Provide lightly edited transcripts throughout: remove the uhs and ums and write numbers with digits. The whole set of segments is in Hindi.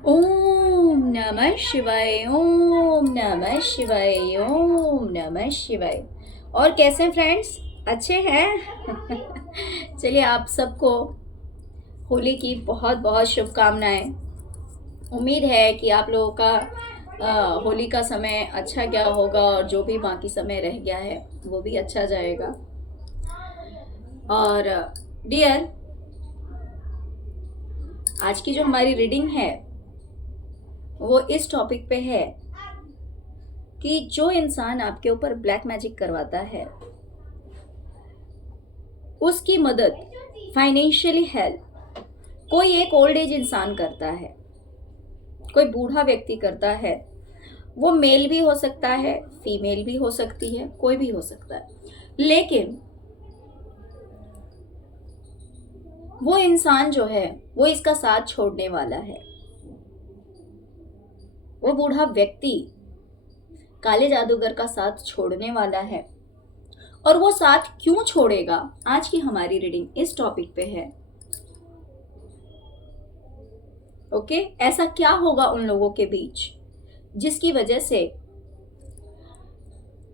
ओम नमः शिवाय, ओम नमः शिवाय, ओम नमः शिवाय। और कैसे हैं फ्रेंड्स? अच्छे हैं? चलिए, आप सबको होली की बहुत बहुत शुभकामनाएं। उम्मीद है कि आप लोगों का होली का समय अच्छा गया होगा और जो भी बाकी समय रह गया है वो भी अच्छा जाएगा। और डियर, आज की जो हमारी रीडिंग है वो इस टॉपिक पे है कि जो इंसान आपके ऊपर ब्लैक मैजिक करवाता है उसकी मदद, फाइनेंशियली हेल्प कोई एक ओल्ड एज इंसान करता है, कोई बूढ़ा व्यक्ति करता है। वो मेल भी हो सकता है, फीमेल भी हो सकती है, कोई भी हो सकता है। लेकिन वो इंसान जो है वो इसका साथ छोड़ने वाला है। वो बूढ़ा व्यक्ति काले जादूगर का साथ छोड़ने वाला है। और वो साथ क्यों छोड़ेगा, आज की हमारी रीडिंग इस टॉपिक पे है। ओके, ऐसा क्या होगा उन लोगों के बीच जिसकी वजह से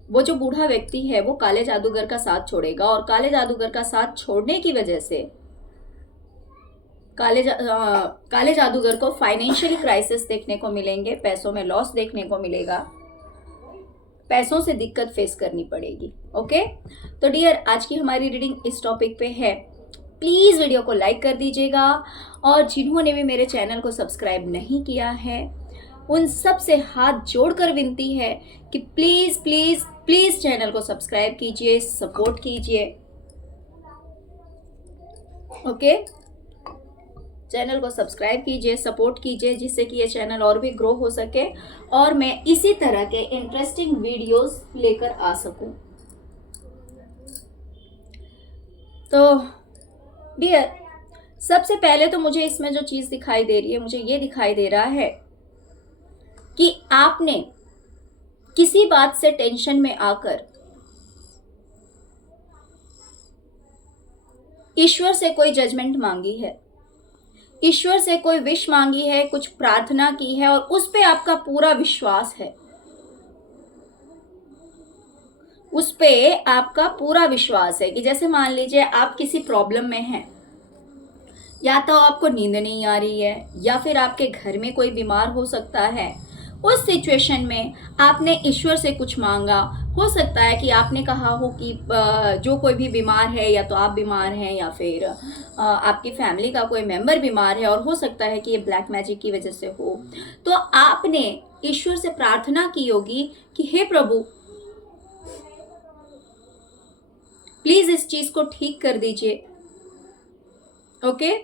वो जो बूढ़ा व्यक्ति है वो काले जादूगर का साथ छोड़ेगा, और काले जादूगर का साथ छोड़ने की वजह से काले जादूगर को फाइनेंशियल क्राइसिस देखने को मिलेंगे, पैसों में लॉस देखने को मिलेगा, पैसों से दिक्कत फेस करनी पड़ेगी। ओके, तो डियर, आज की हमारी रीडिंग इस टॉपिक पे है। प्लीज़ वीडियो को लाइक कर दीजिएगा, और जिन्होंने भी मेरे चैनल को सब्सक्राइब नहीं किया है उन सब से हाथ जोड़कर विनती है कि प्लीज़ प्लीज़ प्लीज़ चैनल को सब्सक्राइब कीजिए, सपोर्ट कीजिए। ओके, चैनल को सब्सक्राइब कीजिए, सपोर्ट कीजिए, जिससे कि ये चैनल और भी ग्रो हो सके और मैं इसी तरह के इंटरेस्टिंग वीडियोस लेकर आ सकूं। तो डियर, सबसे पहले तो मुझे इसमें जो चीज़ दिखाई दे रही है, मुझे ये दिखाई दे रहा है कि आपने किसी बात से टेंशन में आकर ईश्वर से कोई जजमेंट मांगी है, ईश्वर से कोई विश मांगी है, कुछ प्रार्थना की है, और उस पे आपका पूरा विश्वास है। उस पे आपका पूरा विश्वास है कि जैसे मान लीजिए आप किसी प्रॉब्लम में हैं, या तो आपको नींद नहीं आ रही है, या फिर आपके घर में कोई बीमार हो सकता है। उस सिचुएशन में आपने ईश्वर से कुछ मांगा। हो सकता है कि आपने कहा हो कि जो कोई भी बीमार है, या तो आप बीमार हैं या फिर आपकी फैमिली का कोई मेंबर बीमार है, और हो सकता है कि ये ब्लैक मैजिक की वजह से हो। तो आपने ईश्वर से प्रार्थना की होगी कि हे प्रभु, प्लीज इस चीज को ठीक कर दीजिए। ओके,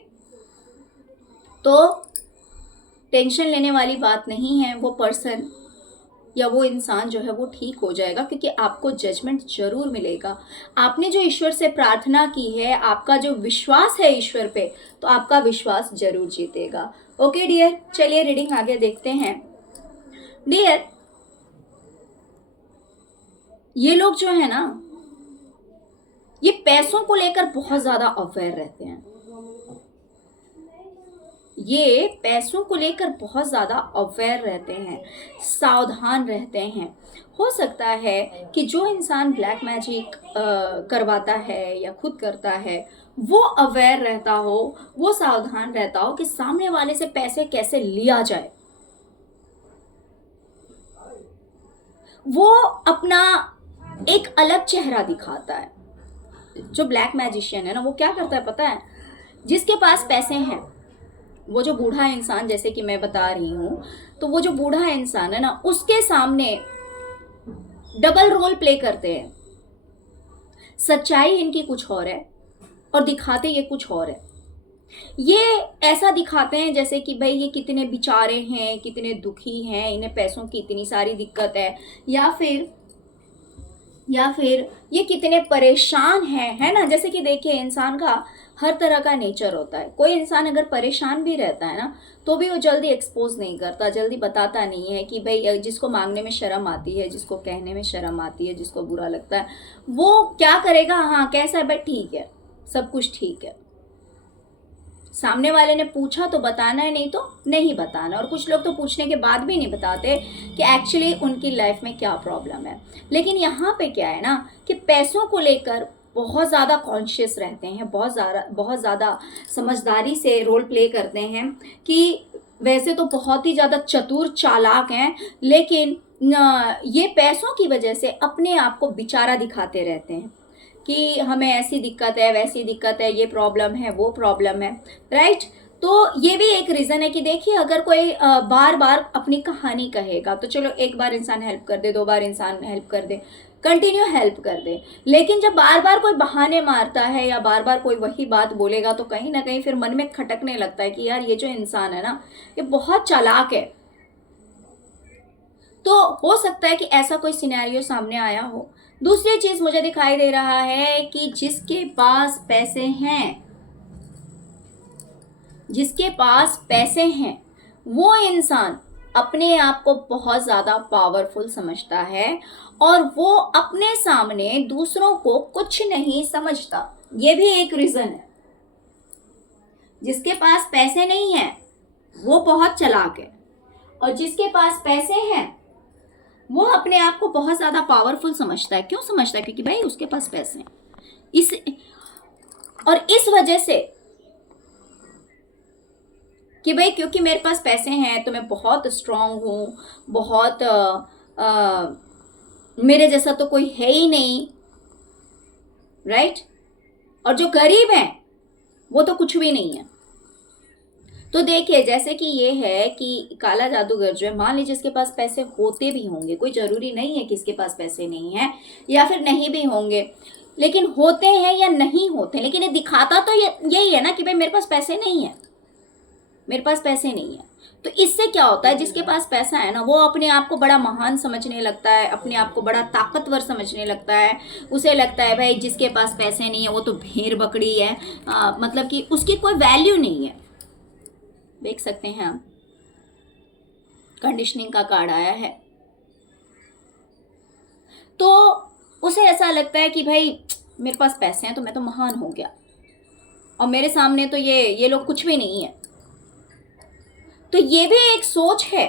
तो टेंशन लेने वाली बात नहीं है। वो पर्सन या वो इंसान जो है वो ठीक हो जाएगा, क्योंकि आपको जजमेंट जरूर मिलेगा। आपने जो ईश्वर से प्रार्थना की है, आपका जो विश्वास है ईश्वर पे, तो आपका विश्वास जरूर जीतेगा। ओके डियर, चलिए रीडिंग आगे देखते हैं। डियर, ये लोग जो है ना, ये पैसों को लेकर बहुत ज्यादा अवेयर रहते हैं। ये पैसों को लेकर बहुत ज़्यादा अवेयर रहते हैं, सावधान रहते हैं। हो सकता है कि जो इंसान ब्लैक मैजिक करवाता है या खुद करता है, वो अवेयर रहता हो, वो सावधान रहता हो कि सामने वाले से पैसे कैसे लिया जाए। वो अपना एक अलग चेहरा दिखाता है। जो ब्लैक मैजिशियन है ना, वो क्या करता है पता है? जिसके पास पैसे हैं, वो जो बूढ़ा इंसान, जैसे कि मैं बता रही हूँ, तो वो जो बूढ़ा इंसान है ना, उसके सामने डबल रोल प्ले करते हैं। सच्चाई इनकी कुछ और है और दिखाते ये कुछ और है। ये ऐसा दिखाते हैं जैसे कि भाई ये कितने बेचारे हैं, कितने दुखी हैं, इन्हें पैसों की इतनी सारी दिक्कत है, या फिर ये कितने परेशान हैं, है ना। जैसे कि देखिए, इंसान का हर तरह का नेचर होता है। कोई इंसान अगर परेशान भी रहता है ना, तो भी वो जल्दी एक्सपोज नहीं करता, जल्दी बताता नहीं है कि भाई, जिसको मांगने में शर्म आती है, जिसको कहने में शर्म आती है, जिसको बुरा लगता है, वो क्या करेगा, हाँ कैसा है, बट ठीक है, सब कुछ ठीक है। सामने वाले ने पूछा तो बताना है, नहीं तो नहीं बताना। और कुछ लोग तो पूछने के बाद भी नहीं बताते कि एक्चुअली उनकी लाइफ में क्या प्रॉब्लम है। लेकिन यहाँ पे क्या है ना कि पैसों को लेकर बहुत ज़्यादा कॉन्शियस रहते हैं, बहुत ज़्यादा समझदारी से रोल प्ले करते हैं कि वैसे तो बहुत ही ज़्यादा चतुर चालाक हैं, लेकिन ये पैसों की वजह से अपने आप को बेचारा दिखाते रहते हैं कि हमें ऐसी दिक्कत है, वैसी दिक्कत है, ये प्रॉब्लम है, वो प्रॉब्लम है, राइट। तो ये भी एक रीज़न है कि देखिए अगर कोई बार बार अपनी कहानी कहेगा तो चलो एक बार इंसान हेल्प कर दे, 2 बार इंसान हेल्प कर दे, कंटिन्यू हेल्प कर दे। लेकिन जब बार बार कोई बहाने मारता है या बार बार कोई वही बात बोलेगा तो कहीं ना कहीं फिर मन में खटकने लगता है कि यार ये जो इंसान है ना ये बहुत चालाक है। तो हो सकता है कि ऐसा कोई सिनेरियो सामने आया हो। दूसरी चीज मुझे दिखाई दे रहा है कि जिसके पास पैसे हैं, जिसके पास पैसे हैं वो इंसान अपने आप को बहुत ज़्यादा पावरफुल समझता है और वो अपने सामने दूसरों को कुछ नहीं समझता। ये भी एक रीज़न है। जिसके पास पैसे नहीं हैं वो बहुत चालाक है, और जिसके पास पैसे हैं वो अपने आप को बहुत ज़्यादा पावरफुल समझता है। क्यों समझता है? क्योंकि भाई उसके पास पैसे हैं। इस वजह से कि भाई क्योंकि मेरे पास पैसे हैं तो मैं बहुत स्ट्रांग हूँ, बहुत मेरे जैसा तो कोई है ही नहीं, राइट। और जो गरीब हैं वो तो कुछ भी नहीं है। तो देखिए जैसे कि ये है कि काला जादूगर जो है, मान लीजिए इसके पास पैसे होते भी होंगे, कोई ज़रूरी नहीं है कि इसके पास पैसे नहीं है या फिर नहीं भी होंगे, लेकिन होते हैं या नहीं होते, लेकिन ये दिखाता तो यही है ना कि भाई मेरे पास पैसे नहीं है, मेरे पास पैसे नहीं है। तो इससे क्या होता है, जिसके पास पैसा है ना वो अपने आप को बड़ा महान समझने लगता है, अपने आप को बड़ा ताकतवर समझने लगता है। उसे लगता है भाई जिसके पास पैसे नहीं है वो तो भेड़ बकरी है, मतलब कि उसकी कोई वैल्यू नहीं है। देख सकते हैं हम, कंडीशनिंग का कार्ड आया है। तो उसे ऐसा लगता है कि भाई मेरे पास पैसे हैं तो मैं तो महान हो गया, और मेरे सामने तो ये लोग कुछ भी नहीं है। तो ये भी एक सोच है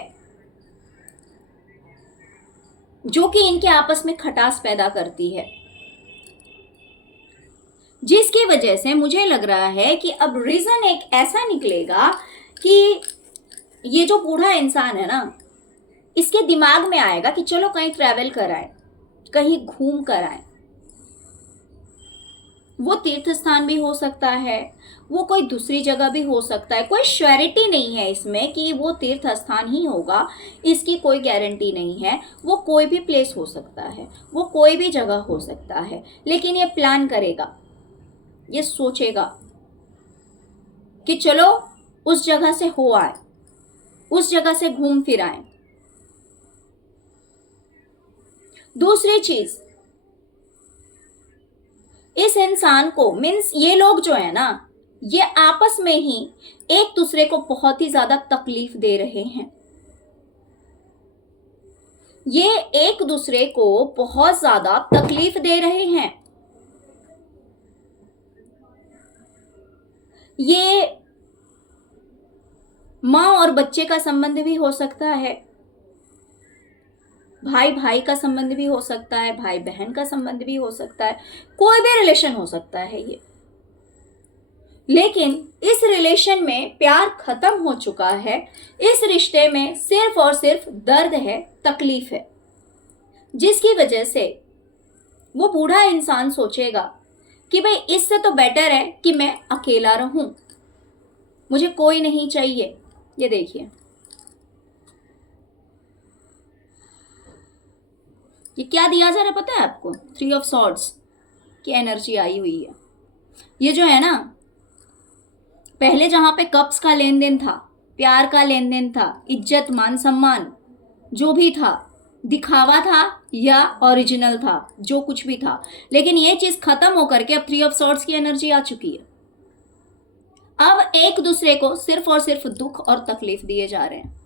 जो कि इनके आपस में खटास पैदा करती है, जिसकी वजह से मुझे लग रहा है कि अब रीजन एक ऐसा निकलेगा कि ये जो बूढ़ा इंसान है ना इसके दिमाग में आएगा कि चलो कहीं ट्रैवल कराएं, कहीं घूम कर आए। वो तीर्थ स्थान भी हो सकता है, वो कोई दूसरी जगह भी हो सकता है, कोई श्योरिटी नहीं है इसमें कि वो तीर्थ स्थान ही होगा, इसकी कोई गारंटी नहीं है। वो कोई भी प्लेस हो सकता है, वो कोई भी जगह हो सकता है, लेकिन ये प्लान करेगा, ये सोचेगा कि चलो उस जगह से हो आए, उस जगह से घूम फिर आए। दूसरी चीज, इस इंसान को मीन्स ये लोग जो है ना ये आपस में ही एक दूसरे को बहुत ही ज्यादा तकलीफ दे रहे हैं। ये एक दूसरे को बहुत ज्यादा तकलीफ दे रहे हैं। ये माँ और बच्चे का संबंध भी हो सकता है, भाई भाई का संबंध भी हो सकता है, भाई बहन का संबंध भी हो सकता है, कोई भी रिलेशन हो सकता है ये। लेकिन इस रिलेशन में प्यार खत्म हो चुका है, इस रिश्ते में सिर्फ और सिर्फ दर्द है, तकलीफ है, जिसकी वजह से वो बूढ़ा इंसान सोचेगा कि भाई इससे तो बेटर है कि मैं अकेला रहूं, मुझे कोई नहीं चाहिए। ये देखिए ये क्या दिया जा रहा है पता है आपको? 3 ऑफ सॉर्ड्स की एनर्जी आई हुई है। ये जो है ना पहले जहां पे कप्स का लेन देन था, प्यार का लेन देन था, इज्जत मान सम्मान जो भी था, दिखावा था या ओरिजिनल था, जो कुछ भी था, लेकिन ये चीज खत्म होकर के अब 3 ऑफ सॉर्ड्स की एनर्जी आ चुकी है। अब एक दूसरे को सिर्फ और सिर्फ दुख और तकलीफ दिए जा रहे हैं,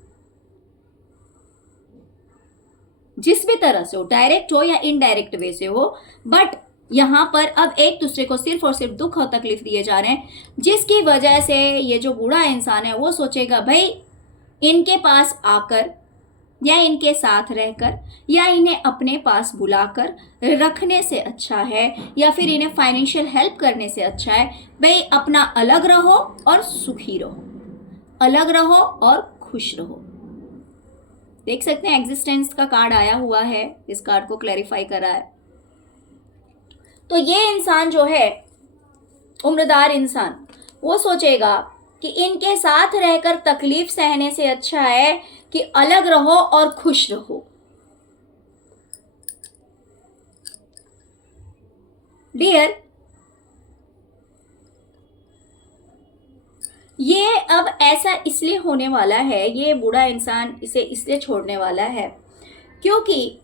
जिस भी तरह से हो, डायरेक्ट हो या इनडायरेक्ट वे से हो, बट यहाँ पर अब एक दूसरे को सिर्फ और सिर्फ दुख और तकलीफ दिए जा रहे हैं, जिसकी वजह से ये जो बूढ़ा इंसान है वो सोचेगा भाई इनके पास आकर या इनके साथ रहकर या इन्हें अपने पास बुलाकर रखने से अच्छा है, या फिर इन्हें फाइनेंशियल हेल्प करने से अच्छा है भाई अपना अलग रहो और सुखी रहो, अलग रहो और खुश रहो। देख सकते हैं एग्जिस्टेंस का कार्ड आया हुआ है, इस कार्ड को क्लैरिफाई करा है। तो ये इंसान जो है, उम्रदार इंसान, वो सोचेगा कि इनके साथ रहकर तकलीफ सहने से अच्छा है कि अलग रहो और खुश रहो। डियर, ये अब ऐसा इसलिए होने वाला है, ये बूढ़ा इंसान इसे इसलिए छोड़ने वाला है क्योंकि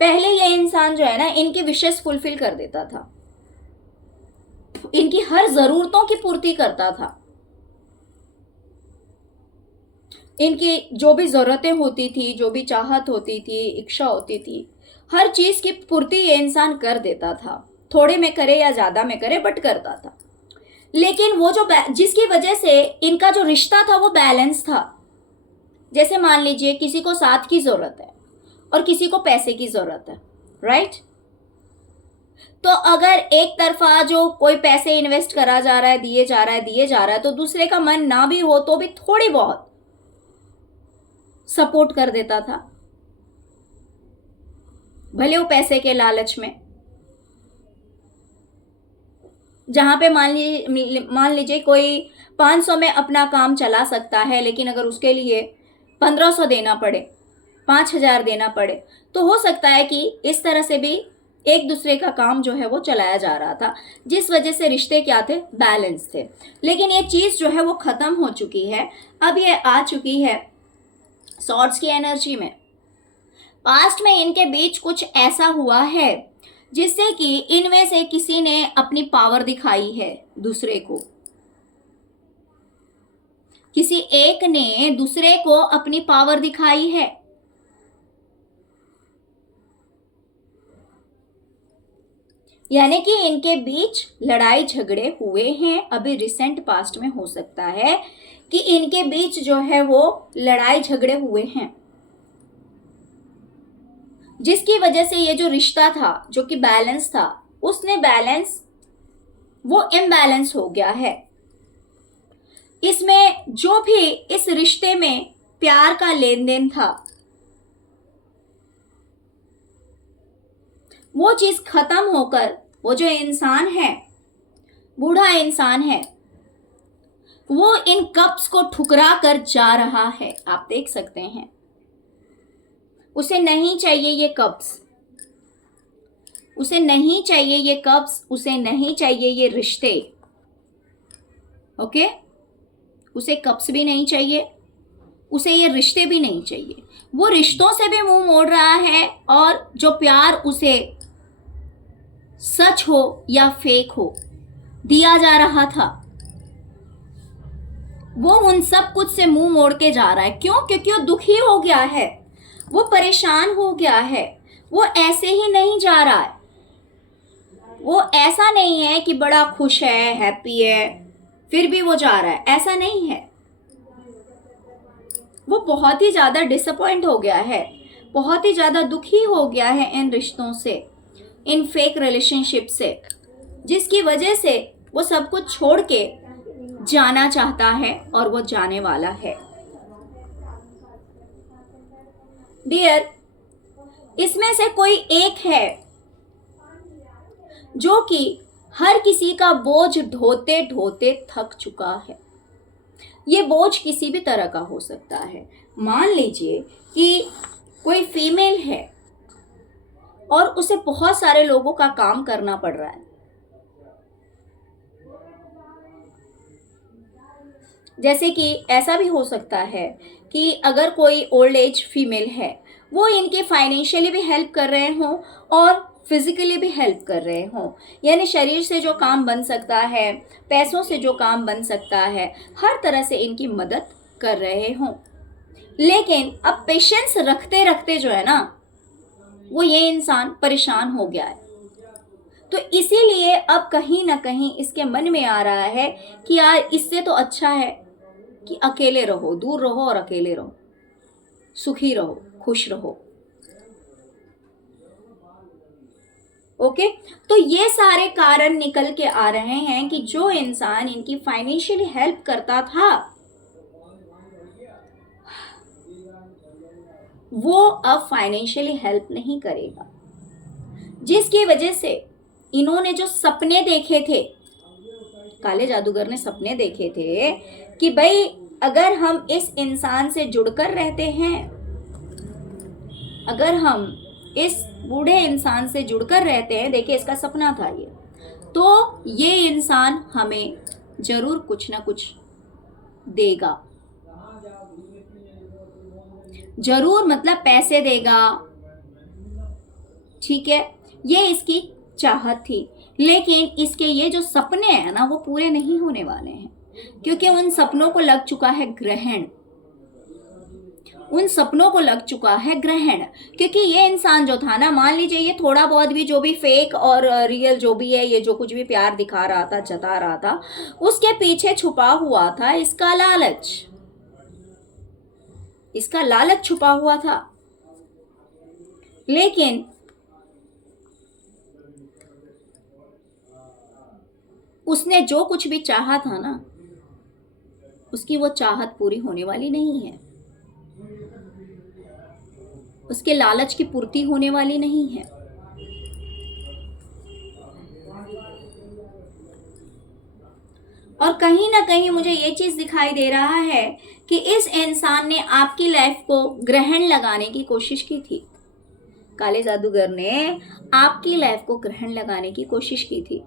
पहले ये इंसान जो है ना इनकी विशेष फुलफिल कर देता था, इनकी हर जरूरतों की पूर्ति करता था, इनकी जो भी जरूरतें होती थी, जो भी चाहत होती थी, इच्छा होती थी, हर चीज की पूर्ति ये इंसान कर देता था, थोड़े में करे या ज्यादा में करे बट करता था। लेकिन वो जो जिसकी वजह से इनका जो रिश्ता था वो बैलेंस था। जैसे मान लीजिए किसी को साथ की जरूरत है और किसी को पैसे की जरूरत है, राइट? तो अगर एक तरफा जो कोई पैसे इन्वेस्ट करा जा रहा है, दिए जा रहा है, तो दूसरे का मन ना भी हो तो भी थोड़ी बहुत सपोर्ट कर देता था, भले वो पैसे के लालच में। जहां पे मान लीजिए कोई 500 में अपना काम चला सकता है, लेकिन अगर उसके लिए 1500 देना पड़े, 5000 देना पड़े, तो हो सकता है कि इस तरह से भी एक दूसरे का काम जो है वो चलाया जा रहा था, जिस वजह से रिश्ते क्या थे, बैलेंस थे। लेकिन ये चीज जो है वो खत्म हो चुकी है। अब ये आ चुकी है सॉर्ड्स की एनर्जी में। पास्ट में इनके बीच कुछ ऐसा हुआ है जिससे कि इनमें से किसी ने अपनी पावर दिखाई है दूसरे को, किसी एक ने दूसरे को अपनी पावर दिखाई है। यानी कि इनके बीच लड़ाई झगड़े हुए हैं। अभी रिसेंट पास्ट में हो सकता है कि इनके बीच जो है वो लड़ाई झगड़े हुए हैं, जिसकी वजह से ये जो रिश्ता था जो कि बैलेंस था, उसने बैलेंस वो इम्बैलेंस हो गया है। इसमें जो भी इस रिश्ते में प्यार का लेन देन था वो चीज खत्म होकर वो जो इंसान है, बूढ़ा इंसान है, वो इन कप्स को ठुकरा कर जा रहा है। आप देख सकते हैं उसे नहीं चाहिए ये कप्स, उसे नहीं चाहिए ये कप्स, उसे नहीं चाहिए ये रिश्ते। ओके, उसे कप्स भी नहीं चाहिए, उसे ये रिश्ते भी नहीं चाहिए। वो रिश्तों से भी मुंह मोड़ रहा है और जो प्यार उसे सच हो या फेक हो दिया जा रहा था, वो उन सब कुछ से मुंह मोड़ के जा रहा है। क्यों? क्योंकि वो दुखी हो गया है, वो परेशान हो गया है। वो ऐसे ही नहीं जा रहा है, वो ऐसा नहीं है कि बड़ा खुश है, हैप्पी है, फिर भी वो जा रहा है, ऐसा नहीं है। वो बहुत ही ज्यादा डिसअपॉइंट हो गया है, बहुत ही ज्यादा दुखी हो गया है इन रिश्तों से, इन फेक रिलेशनशिप से, जिसकी वजह से वो सब कुछ छोड़ के जाना चाहता है और वो जाने वाला है। डियर, इसमें से कोई एक है जो कि हर किसी का बोझ ढोते ढोते थक चुका है। ये बोझ किसी भी तरह का हो सकता है। मान लीजिए कि कोई फीमेल है और उसे बहुत सारे लोगों का काम करना पड़ रहा है। जैसे कि ऐसा भी हो सकता है कि अगर कोई ओल्ड एज फीमेल है, वो इनके फाइनेंशियली भी हेल्प कर रहे हों और फिजिकली भी हेल्प कर रहे हों, यानी शरीर से जो काम बन सकता है, पैसों से जो काम बन सकता है, हर तरह से इनकी मदद कर रहे हों। लेकिन अब पेशेंस रखते रखते जो है ना, वो ये इंसान परेशान हो गया है। तो इसीलिए अब कहीं ना कहीं इसके मन में आ रहा है कि यार इससे तो अच्छा है कि अकेले रहो, दूर रहो और अकेले रहो, सुखी रहो, खुश रहो। ओके, तो ये सारे कारण निकल के आ रहे हैं कि जो इंसान इनकी फाइनेंशियली हेल्प करता था वो अब फाइनेंशियली हेल्प नहीं करेगा, जिसकी वजह से इन्होंने जो सपने देखे थे, काले जादूगर ने सपने देखे थे कि भाई अगर हम इस इंसान से जुड़कर रहते हैं, अगर हम इस बूढ़े इंसान से जुड़कर रहते हैं, देखिए इसका सपना था ये, तो ये इंसान हमें जरूर कुछ ना कुछ देगा, जरूर मतलब पैसे देगा, ठीक है, ये इसकी चाहत थी। लेकिन इसके ये जो सपने हैं ना वो पूरे नहीं होने वाले हैं, क्योंकि उन सपनों को लग चुका है ग्रहण, उन सपनों को लग चुका है ग्रहण। क्योंकि ये इंसान जो था ना, मान लीजिए ये थोड़ा बहुत भी जो भी फेक और रियल जो भी है, ये जो कुछ भी प्यार दिखा रहा था, जता रहा था, उसके पीछे छुपा हुआ था इसका लालच, इसका लालच छुपा हुआ था। लेकिन उसने जो कुछ भी चाहा था ना, उसकी वो चाहत पूरी होने वाली नहीं है, उसके लालच की पूर्ति होने वाली नहीं है। और कहीं ना कहीं मुझे ये चीज दिखाई दे रहा है कि इस इंसान ने आपकी लाइफ को ग्रहण लगाने की कोशिश की थी, काले जादूगर ने आपकी लाइफ को ग्रहण लगाने की कोशिश की थी,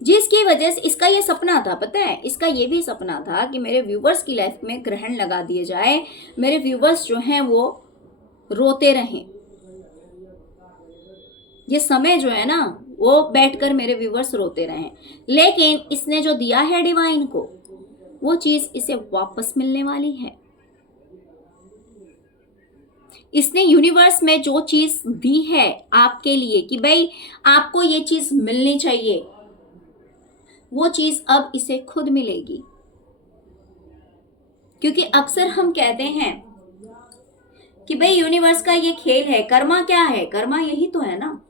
जिसकी वजह से इसका ये सपना था, पता है, इसका ये भी सपना था कि मेरे व्यूवर्स की लाइफ में ग्रहण लगा दिए जाए, मेरे व्यूवर्स जो हैं वो रोते रहें, ये समय जो है ना वो बैठकर मेरे व्यूवर्स रोते रहें। लेकिन इसने जो दिया है डिवाइन को, वो चीज इसे वापस मिलने वाली है। इसने यूनिवर्स में जो चीज दी है आपके लिए कि भाई आपको ये चीज मिलनी चाहिए, वो चीज अब इसे खुद मिलेगी। क्योंकि अक्सर हम कहते हैं कि भाई यूनिवर्स का ये खेल है, कर्मा क्या है, कर्मा यही तो है ना,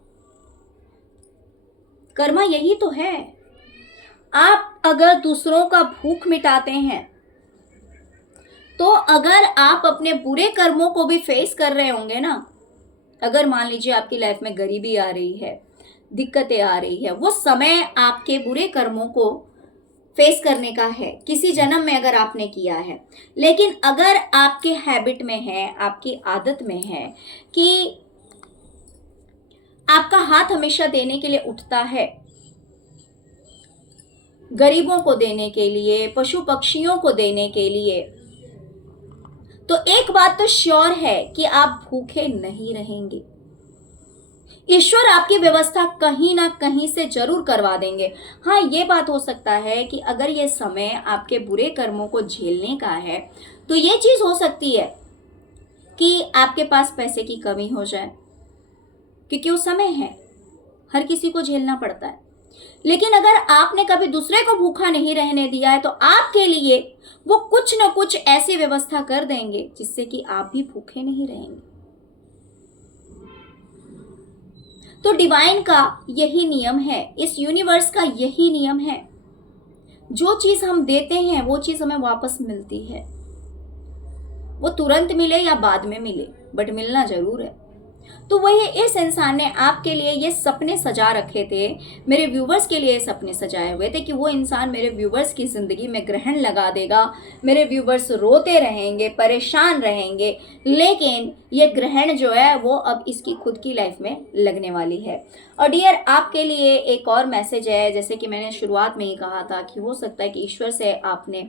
कर्मा यही तो है। आप अगर दूसरों का भूख मिटाते हैं, तो अगर आप अपने बुरे कर्मों को भी फेस कर रहे होंगे ना, अगर मान लीजिए आपकी लाइफ में गरीबी आ रही है, दिक्कतें आ रही है, वो समय आपके बुरे कर्मों को फेस करने का है, किसी जन्म में अगर आपने किया है। लेकिन अगर आपके हैबिट में है, आपकी आदत में है कि आपका हाथ हमेशा देने के लिए उठता है, गरीबों को देने के लिए, पशु पक्षियों को देने के लिए, तो एक बात तो श्योर है कि आप भूखे नहीं रहेंगे। ईश्वर आपकी व्यवस्था कहीं ना कहीं से जरूर करवा देंगे। हाँ, ये बात हो सकता है कि अगर ये समय आपके बुरे कर्मों को झेलने का है, तो ये चीज हो सकती है कि आपके पास पैसे की कमी हो जाए, क्योंकि वो समय है, हर किसी को झेलना पड़ता है। लेकिन अगर आपने कभी दूसरे को भूखा नहीं रहने दिया है, तो आपके लिए वो कुछ न कुछ ऐसी व्यवस्था कर देंगे जिससे कि आप भी भूखे नहीं रहेंगे। तो डिवाइन का यही नियम है, इस यूनिवर्स का यही नियम है, जो चीज हम देते हैं वो चीज हमें वापस मिलती है। वो तुरंत मिले या बाद में मिले, बट मिलना जरूर है। तो वही इस इंसान ने आपके लिए ये सपने सजा रखे थे, मेरे व्यूवर्स के लिए ये सपने सजाए हुए थे कि वो इंसान मेरे व्यूवर्स की ज़िंदगी में ग्रहण लगा देगा, मेरे व्यूवर्स रोते रहेंगे, परेशान रहेंगे। लेकिन ये ग्रहण जो है वो अब इसकी खुद की लाइफ में लगने वाली है। और डियर, आपके लिए एक और मैसेज है, जैसे कि मैंने शुरुआत में ही कहा था कि हो सकता है कि ईश्वर से आपने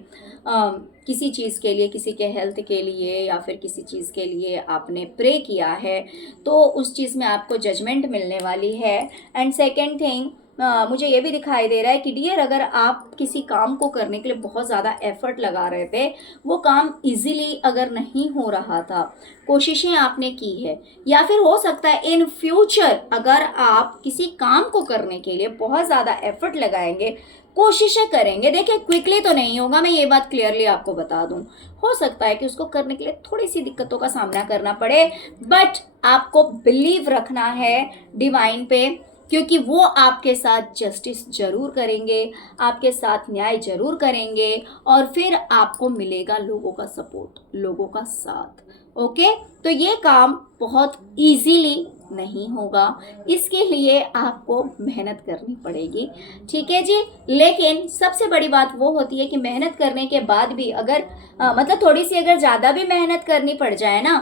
किसी चीज़ के लिए, किसी के हेल्थ के लिए या फिर किसी चीज़ के लिए आपने प्रे किया है, तो उस चीज़ में आपको जजमेंट मिलने वाली है। एंड सेकेंड थिंग, मुझे ये भी दिखाई दे रहा है कि डियर, अगर आप किसी काम को करने के लिए बहुत ज़्यादा एफर्ट लगा रहे थे, वो काम इजीली अगर नहीं हो रहा था, कोशिशें आपने की है, या फिर हो सकता है इन फ्यूचर अगर आप किसी काम को करने के लिए बहुत ज़्यादा एफर्ट लगाएंगे, कोशिशें करेंगे, देखिए क्विकली तो नहीं होगा, मैं ये बात क्लियरली आपको बता दूं, हो सकता है कि उसको करने के लिए थोड़ी सी दिक्कतों का सामना करना पड़े, बट आपको बिलीव रखना है डिवाइन पे, क्योंकि वो आपके साथ जस्टिस जरूर करेंगे, आपके साथ न्याय जरूर करेंगे, और फिर आपको मिलेगा लोगों का सपोर्ट, लोगों का साथ। ओके, तो ये काम बहुत इजीली नहीं होगा, इसके लिए आपको मेहनत करनी पड़ेगी, ठीक है जी। लेकिन सबसे बड़ी बात वो होती है कि मेहनत करने के बाद भी अगर मतलब थोड़ी सी अगर ज़्यादा भी मेहनत करनी पड़ जाए ना,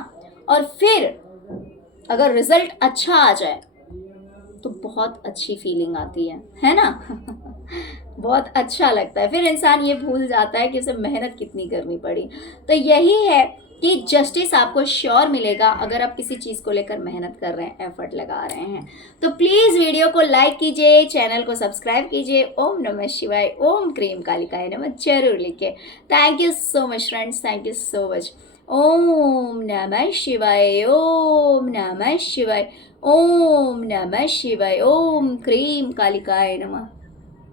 और फिर अगर रिजल्ट अच्छा आ जाए तो बहुत अच्छी फीलिंग आती है ना। बहुत अच्छा लगता है, फिर इंसान ये भूल जाता है कि उसे मेहनत कितनी करनी पड़ी। तो यही है कि जस्टिस आपको श्योर मिलेगा अगर आप किसी चीज़ को लेकर मेहनत कर रहे हैं, एफर्ट लगा रहे हैं। तो प्लीज़ वीडियो को लाइक कीजिए, चैनल को सब्सक्राइब कीजिए। ओम नमः शिवाय, ओम क्रीम कालिकाय नमः जरूर लिखे। Thank you so much friends, thank you so much. Om नमः शिवाय, ओम नमः शिवाय, ओम नमः शिवाय, ओम क्रीम कालिकाय नमः।